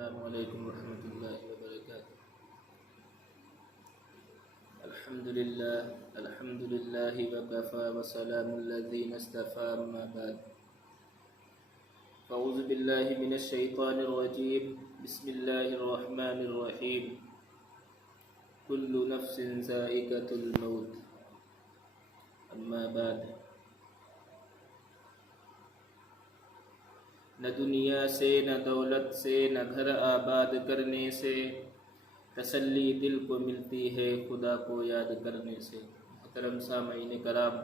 السلام علیکم ورحمۃ اللہ وبرکاتہ۔ الحمد للہ وکفی وسلام الذین اصطفی اما بعد۔ اعوذ باللہ من الشیطان الرجیم، بسم اللہ الرحمن الرحیم۔ کل نفس ذائقۃ الموت، اما بعد۔ نہ دنیا سے، نہ دولت سے، نہ گھر آباد کرنے سے تسلی دل کو ملتی ہے خدا کو یاد کرنے سے۔ محترم سامعین کرام،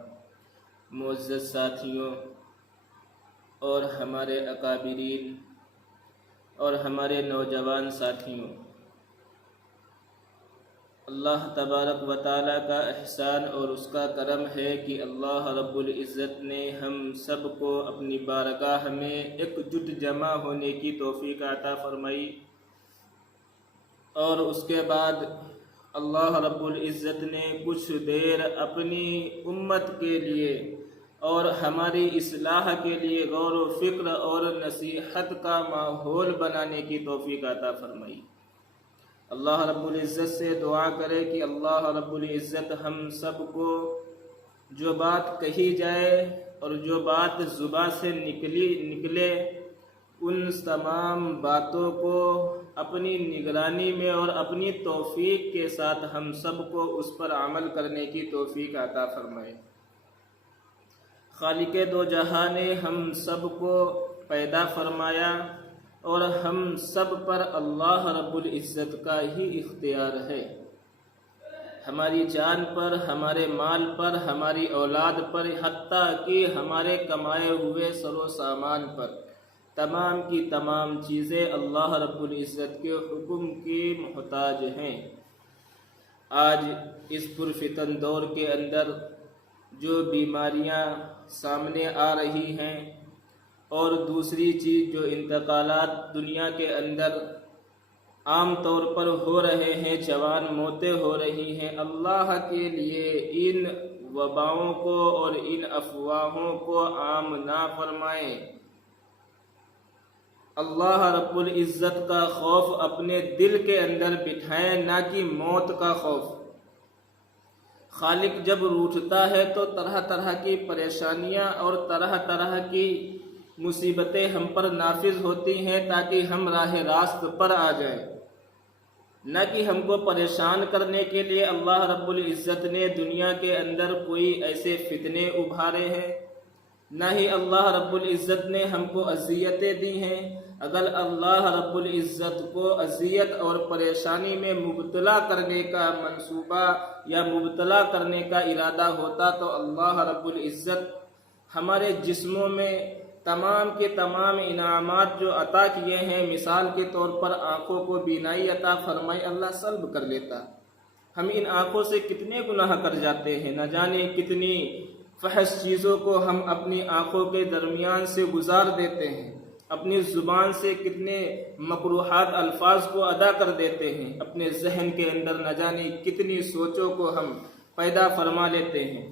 معزز ساتھیوں اور ہمارے اکابرین اور ہمارے نوجوان ساتھیوں، اللہ تبارک و تعالیٰ کا احسان اور اس کا کرم ہے کہ اللہ رب العزت نے ہم سب کو اپنی بارگاہ میں ایکجٹ جمع ہونے کی توفیق عطا فرمائی، اور اس کے بعد اللہ رب العزت نے کچھ دیر اپنی امت کے لیے اور ہماری اصلاح کے لیے غور و فکر اور نصیحت کا ماحول بنانے کی توفیق عطا فرمائی۔ اللہ رب العزت سے دعا کرے کہ اللہ رب العزت ہم سب کو جو بات کہی جائے اور جو بات زبان سے نکلے ان تمام باتوں کو اپنی نگرانی میں اور اپنی توفیق کے ساتھ ہم سب کو اس پر عمل کرنے کی توفیق عطا فرمائے۔ خالق دو جہاں نے ہم سب کو پیدا فرمایا اور ہم سب پر اللہ رب العزت کا ہی اختیار ہے۔ ہماری جان پر، ہمارے مال پر، ہماری اولاد پر، حتیٰ کہ ہمارے کمائے ہوئے سر و سامان پر، تمام کی تمام چیزیں اللہ رب العزت کے حکم کی محتاج ہیں۔ آج اس پرفتن دور کے اندر جو بیماریاں سامنے آ رہی ہیں اور دوسری چیز جو انتقالات دنیا کے اندر عام طور پر ہو رہے ہیں، جوان موتیں ہو رہی ہیں، اللہ کے لیے ان وباؤں کو اور ان افواہوں کو عام نہ فرمائیں۔ اللہ رب العزت کا خوف اپنے دل کے اندر بٹھائیں، نہ کہ موت کا خوف۔ خالق جب روٹھتا ہے تو طرح طرح کی پریشانیاں اور طرح طرح کی مصیبتیں ہم پر نافذ ہوتی ہیں تاکہ ہم راہ راست پر آ جائیں، نہ کہ ہم کو پریشان کرنے کے لیے اللہ رب العزت نے دنیا کے اندر کوئی ایسے فتنے ابھارے ہیں، نہ ہی اللہ رب العزت نے ہم کو اذیتیں دی ہیں۔ اگر اللہ رب العزت کو اذیت اور پریشانی میں مبتلا کرنے کا منصوبہ یا مبتلا کرنے کا ارادہ ہوتا تو اللہ رب العزت ہمارے جسموں میں تمام کے تمام انعامات جو عطا کیے ہیں، مثال کے طور پر آنکھوں کو بینائی عطا فرمائی، اللہ سلب کر لیتا۔ ہم ان آنکھوں سے کتنے گناہ کر جاتے ہیں، نہ جانے کتنی فحش چیزوں کو ہم اپنی آنکھوں کے درمیان سے گزار دیتے ہیں، اپنی زبان سے کتنے مکروہات الفاظ کو ادا کر دیتے ہیں، اپنے ذہن کے اندر نہ جانے کتنی سوچوں کو ہم پیدا فرما لیتے ہیں۔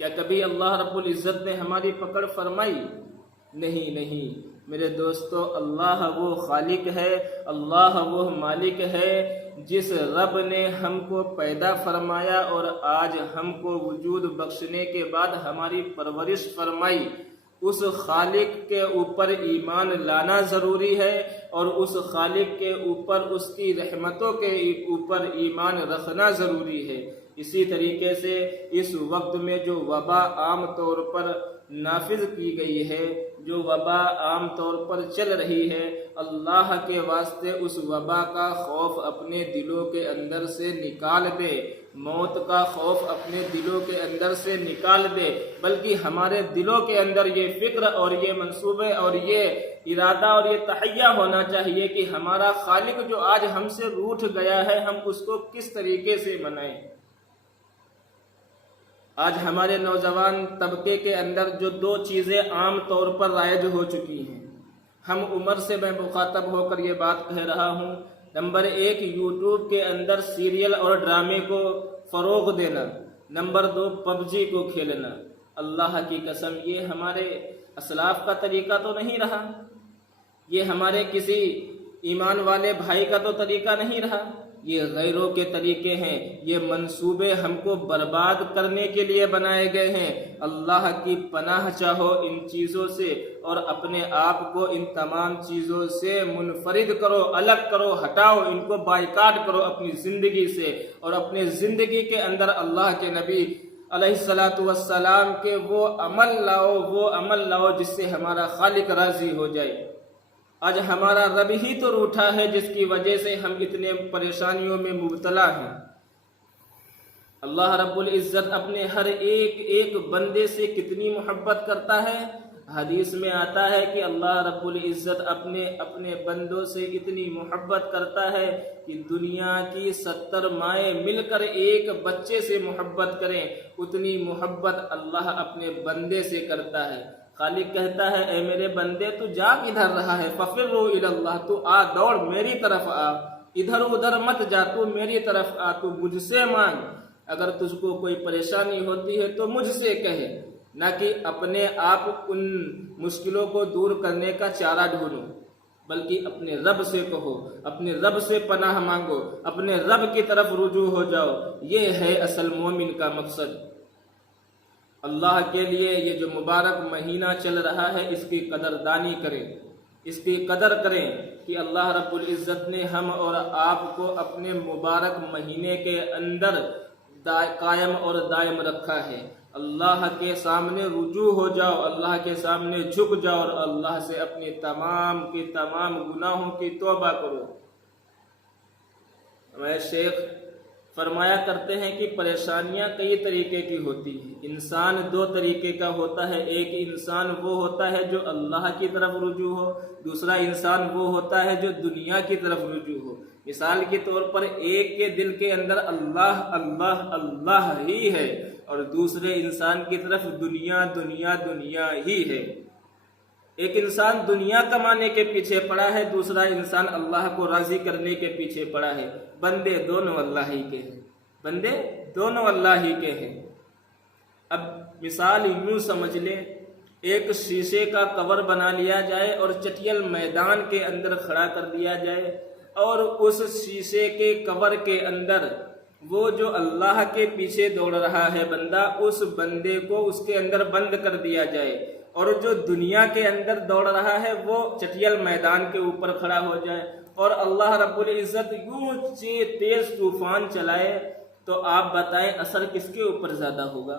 کیا کبھی اللہ رب العزت نے ہماری پکڑ فرمائی؟ نہیں میرے دوستو، اللہ وہ خالق ہے، اللہ وہ مالک ہے جس رب نے ہم کو پیدا فرمایا اور آج ہم کو وجود بخشنے کے بعد ہماری پرورش فرمائی۔ اس خالق کے اوپر ایمان لانا ضروری ہے اور اس خالق کے اوپر، اس کی رحمتوں کے اوپر ایمان رکھنا ضروری ہے۔ اسی طریقے سے اس وقت میں جو وبا عام طور پر نافذ کی گئی ہے، جو وبا عام طور پر چل رہی ہے، اللہ کے واسطے اس وبا کا خوف اپنے دلوں کے اندر سے نکال دے، موت کا خوف اپنے دلوں کے اندر سے نکال دے، بلکہ ہمارے دلوں کے اندر یہ فکر اور یہ منصوبے اور یہ ارادہ اور یہ تہیہ ہونا چاہیے کہ ہمارا خالق جو آج ہم سے روٹھ گیا ہے، ہم اس کو کس طریقے سے منائیں۔ آج ہمارے نوجوان طبقے کے اندر جو دو چیزیں عام طور پر رائج ہو چکی ہیں، ہم عمر سے میں مخاطب ہو کر یہ بات کہہ رہا ہوں۔ نمبر ایک، یوٹیوب کے اندر سیریل اور ڈرامے کو فروغ دینا۔ نمبر دو، پب جی کو کھیلنا۔ اللہ کی قسم یہ ہمارے اسلاف کا طریقہ تو نہیں رہا، یہ ہمارے کسی ایمان والے بھائی کا تو طریقہ نہیں رہا، یہ غیروں کے طریقے ہیں، یہ منصوبے ہم کو برباد کرنے کے لیے بنائے گئے ہیں۔ اللہ کی پناہ چاہو ان چیزوں سے، اور اپنے آپ کو ان تمام چیزوں سے منفرد کرو، الگ کرو، ہٹاؤ، ان کو بائیکاٹ کرو اپنی زندگی سے، اور اپنے زندگی کے اندر اللہ کے نبی علیہ الصلاۃ والسلام کے وہ عمل لاؤ جس سے ہمارا خالق راضی ہو جائے۔ آج ہمارا رب ہی تو روٹھا ہے جس کی وجہ سے ہم اتنے پریشانیوں میں مبتلا ہیں۔ اللہ رب العزت اپنے ہر ایک بندے سے کتنی محبت کرتا ہے۔ حدیث میں آتا ہے کہ اللہ رب العزت اپنے بندوں سے اتنی محبت کرتا ہے کہ دنیا کی 70 مائیں مل کر ایک بچے سے محبت کریں، اتنی محبت اللہ اپنے بندے سے کرتا ہے۔ خالق کہتا ہے اے میرے بندے تو جا کدھر رہا ہے، ففروا الی اللہ، تو آ دوڑ میری طرف آ، ادھر ادھر مت جا، تو میری طرف آ، تو مجھ سے مانگ، اگر تجھ کو کوئی پریشانی ہوتی ہے تو مجھ سے کہے، نہ کہ اپنے آپ ان مشکلوں کو دور کرنے کا چارہ ڈھونڈو، بلکہ اپنے رب سے کہو، اپنے رب سے پناہ مانگو، اپنے رب کی طرف رجوع ہو جاؤ۔ یہ ہے اصل مومن کا مقصد۔ اللہ کے لیے یہ جو مبارک مہینہ چل رہا ہے اس کی قدردانی کریں، اس کی قدر کریں کہ اللہ رب العزت نے ہم اور آپ کو اپنے مبارک مہینے کے اندر قائم اور دائم رکھا ہے۔ اللہ کے سامنے رجوع ہو جاؤ، اللہ کے سامنے جھک جاؤ اور اللہ سے اپنے تمام کے تمام گناہوں کی توبہ کرو۔ ہمارے شیخ فرمایا کرتے ہیں کہ پریشانیاں کئی طریقے کی ہوتی ہیں۔ انسان دو طریقے کا ہوتا ہے، ایک انسان وہ ہوتا ہے جو اللہ کی طرف رجوع ہو، دوسرا انسان وہ ہوتا ہے جو دنیا کی طرف رجوع ہو۔ مثال کے طور پر ایک کے دل کے اندر اللہ اللہ اللہ ہی ہے اور دوسرے انسان کی طرف دنیا دنیا دنیا ہی ہے۔ ایک انسان دنیا کمانے کے پیچھے پڑا ہے، دوسرا انسان اللہ کو راضی کرنے کے پیچھے پڑا ہے۔ بندے دونوں اللہ ہی کے ہیں، بندے دونوں اللہ ہی کے ہیں۔ اب مثال یوں سمجھ لے، ایک شیشے کا کور بنا لیا جائے اور چٹیل میدان کے اندر کھڑا کر دیا جائے، اور اس شیشے کے کور کے اندر وہ جو اللہ کے پیچھے دوڑ رہا ہے بندہ، اس بندے کو اس کے اندر بند کر دیا جائے، اور جو دنیا کے اندر دوڑ رہا ہے وہ چٹیل میدان کے اوپر کھڑا ہو جائے، اور اللہ رب العزت یوں تیز طوفان چلائے، تو آپ بتائیں اثر کس کے اوپر زیادہ ہوگا؟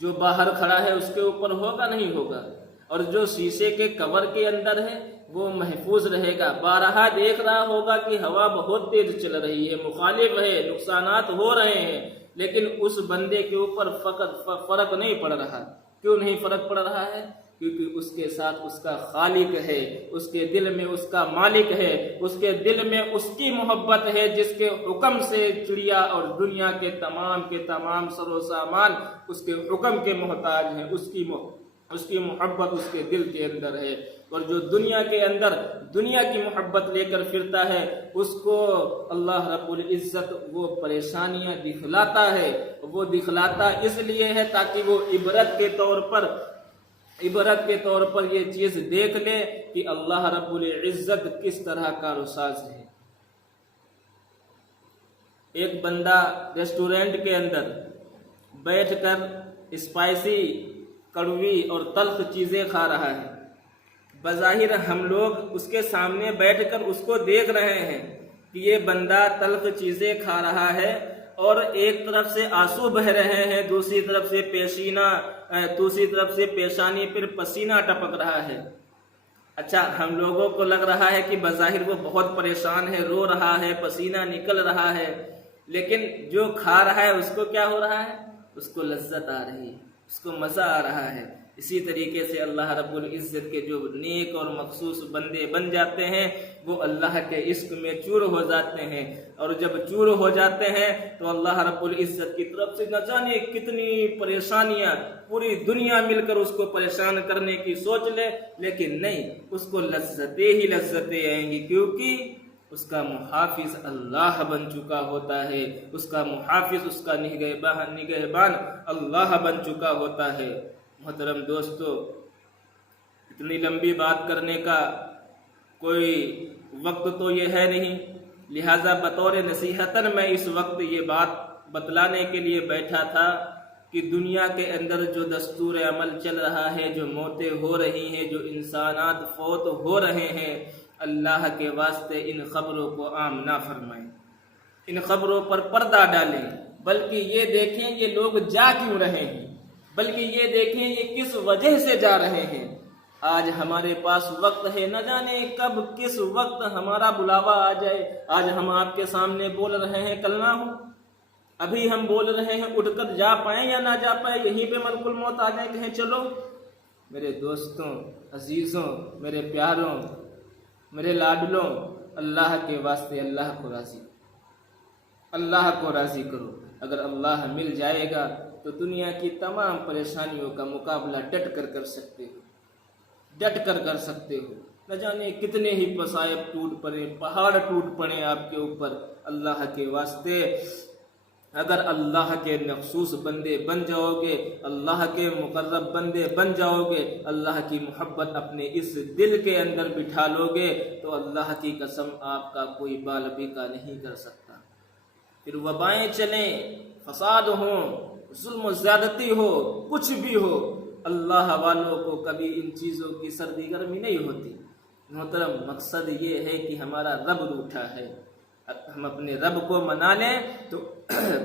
جو باہر کھڑا ہے اس کے اوپر ہوگا نہیں ہوگا، اور جو شیشے کے کور کے اندر ہے وہ محفوظ رہے گا، بارہا دیکھ رہا ہوگا کہ ہوا بہت تیز چل رہی ہے، مخالف ہے، نقصانات ہو رہے ہیں، لیکن اس بندے کے اوپر فرق نہیں پڑ رہا۔ کیوں نہیں فرق پڑ رہا ہے؟ کیونکہ اس کے ساتھ اس کا خالق ہے، اس کے دل میں اس کا مالک ہے، اس کے دل میں اس کی محبت ہے جس کے حکم سے چڑیا اور دنیا کے تمام سر و سامان اس کے حکم کے محتاج ہیں، اس کی محبت اس کے دل کے اندر ہے۔ اور جو دنیا کے اندر دنیا کی محبت لے کر پھرتا ہے اس کو اللہ رب العزت وہ پریشانیاں دکھلاتا ہے، وہ دکھلاتا اس لیے ہے تاکہ وہ عبرت کے طور پر یہ چیز دیکھ لے کہ اللہ رب العزت کس طرح کا رساز ہے۔ ایک بندہ ریسٹورینٹ کے اندر بیٹھ کر اسپائسی، کڑوی اور تلخ چیزیں کھا رہا ہے، بظاہر ہم لوگ اس کے سامنے بیٹھ کر اس کو دیکھ رہے ہیں کہ یہ بندہ تلخ چیزیں کھا رہا ہے، اور ایک طرف سے آنسو بہ رہے ہیں، دوسری طرف سے پیشانی پر پسینہ ٹپک رہا ہے۔ اچھا، ہم لوگوں کو لگ رہا ہے کہ بظاہر وہ بہت پریشان ہے، رو رہا ہے، پسینہ نکل رہا ہے، لیکن جو کھا رہا ہے اس کو کیا ہو رہا ہے؟ اس کو لذت آ رہی ہے، اس کو مزہ آ رہا ہے۔ اسی طریقے سے اللہ رب العزت کے جو نیک اور مخصوص بندے بن جاتے ہیں وہ اللہ کے عشق میں چور ہو جاتے ہیں، اور جب چور ہو جاتے ہیں تو اللہ رب العزت کی طرف سے نہ جانے کتنی پریشانیاں، پوری دنیا مل کر اس کو پریشان کرنے کی سوچ لے، لیکن نہیں، اس کو لذتیں ہی لذتیں آئیں گی، کیونکہ اس کا محافظ اللہ بن چکا ہوتا ہے، اس کا محافظ، اس کا نگہبان اللہ بن چکا ہوتا ہے۔ محترم دوستو، اتنی لمبی بات کرنے کا کوئی وقت تو یہ ہے نہیں، لہٰذا بطور نصیحتاً میں اس وقت یہ بات بتلانے کے لیے بیٹھا تھا کہ دنیا کے اندر جو دستور عمل چل رہا ہے، جو موتیں ہو رہی ہیں، جو انسانات فوت ہو رہے ہیں، اللہ کے واسطے ان خبروں کو عام نہ فرمائیں، ان خبروں پر پردہ ڈالیں، بلکہ یہ دیکھیں یہ لوگ جا کیوں رہے ہیں، بلکہ یہ دیکھیں یہ کس وجہ سے جا رہے ہیں۔ آج ہمارے پاس وقت ہے، نہ جانے کب کس وقت ہمارا بلاوا آ جائے۔ آج ہم آپ کے سامنے بول رہے ہیں، کل نہ ہو، ابھی ہم بول رہے ہیں، اٹھ کر جا پائیں یا نہ جا پائیں، یہیں پہ ملک الموت آ جائے، کہیں چلو۔ میرے دوستوں، عزیزوں، میرے پیاروں، میرے لاڈلوں، اللہ کے واسطے اللہ کو راضی کرو۔ اگر اللہ مل جائے گا تو دنیا کی تمام پریشانیوں کا مقابلہ ڈٹ کر سکتے ہو۔ نہ جانے کتنے ہی مصائب ٹوٹ پڑے، پہاڑ ٹوٹ پڑے آپ کے اوپر، اللہ کے واسطے اگر اللہ کے مخصوص بندے بن جاؤ گے، اللہ کے مقرب بندے بن جاؤ گے، اللہ کی محبت اپنے اس دل کے اندر بٹھا لو گے، تو اللہ کی قسم آپ کا کوئی بال بیکا نہیں کر سکتا۔ پھر وبائیں چلیں، فساد ہوں، ظلم و زیادتی ہو، کچھ بھی ہو، اللہ والوں کو کبھی ان چیزوں کی سردی گرمی نہیں ہوتی۔ محترم، مقصد یہ ہے کہ ہمارا رب روٹھا ہے، ہم اپنے رب کو منا لیں تو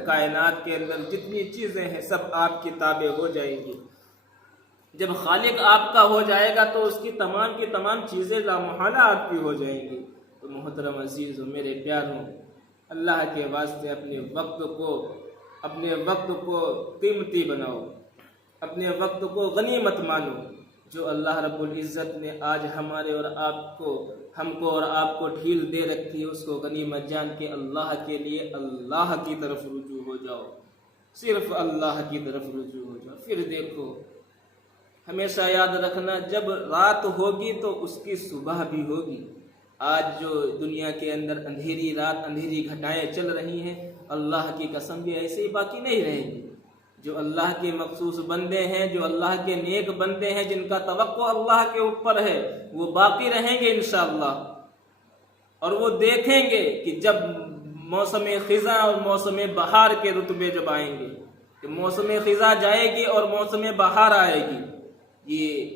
کائنات کے اندر جتنی چیزیں ہیں سب آپ کی تابع ہو جائیں گی۔ جب خالق آپ کا ہو جائے گا تو اس کی تمام چیزیں لامحالہ آپ کی ہو جائیں گی۔ تو محترم عزیزوں، میرے پیاروں، اللہ کے واسطے اپنے وقت کو قیمتی بناؤ، اپنے وقت کو غنیمت مانو۔ جو اللہ رب العزت نے آج ہمارے اور ہم کو اور آپ کو ڈھیل دے رکھی ہے، اس کو غنیمت جان کے اللہ کے لیے اللہ کی طرف رجوع ہو جاؤ، صرف اللہ کی طرف رجوع ہو جاؤ۔ پھر دیکھو، ہمیشہ یاد رکھنا، جب رات ہوگی تو اس کی صبح بھی ہوگی۔ آج جو دنیا کے اندر اندھیری رات، اندھیری گھٹائیں چل رہی ہیں، اللہ کی قسم یہ ایسے ہی باقی نہیں رہیں گی۔ جو اللہ کے مخصوص بندے ہیں، جو اللہ کے نیک بندے ہیں، جن کا توقع اللہ کے اوپر ہے، وہ باقی رہیں گے انشاءاللہ، اور وہ دیکھیں گے کہ جب موسم خزاں اور موسم بہار کے رتبے جب آئیں گے، کہ موسم خزاں جائے گی اور موسم بہار آئے گی، یہ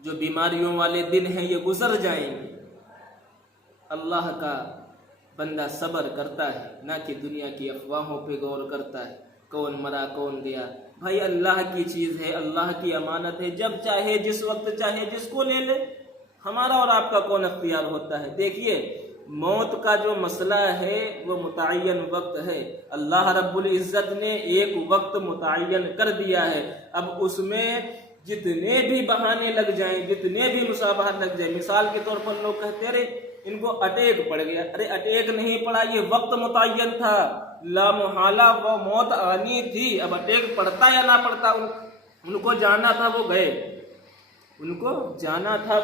جو بیماریوں والے دن ہیں یہ گزر جائیں گے۔ اللہ کا بندہ صبر کرتا ہے، نہ کہ دنیا کی افواہوں پہ غور کرتا ہے، کون مرا کون گیا۔ بھائی اللہ کی چیز ہے، اللہ کی امانت ہے، جب چاہے جس وقت چاہے جس کو لے لے، ہمارا اور آپ کا کون اختیار ہوتا ہے۔ دیکھیے، موت کا جو مسئلہ ہے وہ متعین وقت ہے، اللہ رب العزت نے ایک وقت متعین کر دیا ہے۔ اب اس میں جتنے بھی بہانے لگ جائیں، جتنے بھی مصابہت لگ جائیں، مثال کے طور پر لوگ کہتے رہے ان کو اٹیک پڑ گیا، ارے اٹیک نہیں پڑا، یہ وقت متعین تھا، لامحالہ وہ موت آنی تھی۔ اب اٹیک پڑتا یا نہ پڑتا، ان کو جانا تھا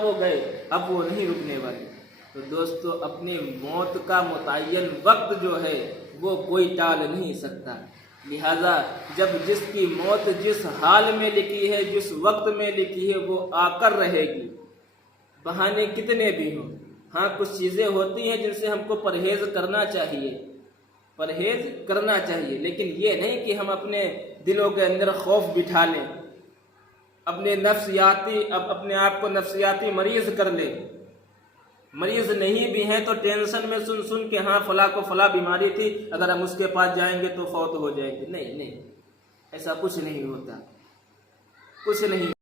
وہ گئے، اب وہ نہیں رکنے والے۔ تو دوستو، اپنی موت کا متعین وقت جو ہے وہ کوئی ٹال نہیں سکتا، لہذا جب جس کی موت جس حال میں لکھی ہے، جس وقت میں لکھی ہے، وہ آ کر رہے گی، بہانے کتنے بھی ہوں۔ ہاں، کچھ چیزیں ہوتی ہیں جن سے ہم کو پرہیز کرنا چاہیے، لیکن یہ نہیں کہ ہم اپنے دلوں کے اندر خوف بٹھا لیں، اپنے آپ کو نفسیاتی مریض کر لیں۔ مریض نہیں بھی ہیں تو ٹینشن میں سن کے ہاں فلاں کو فلاں بیماری تھی، اگر ہم اس کے پاس جائیں گے تو فوت ہو جائیں گے۔ نہیں، ایسا کچھ نہیں ہوتا، کچھ نہیں۔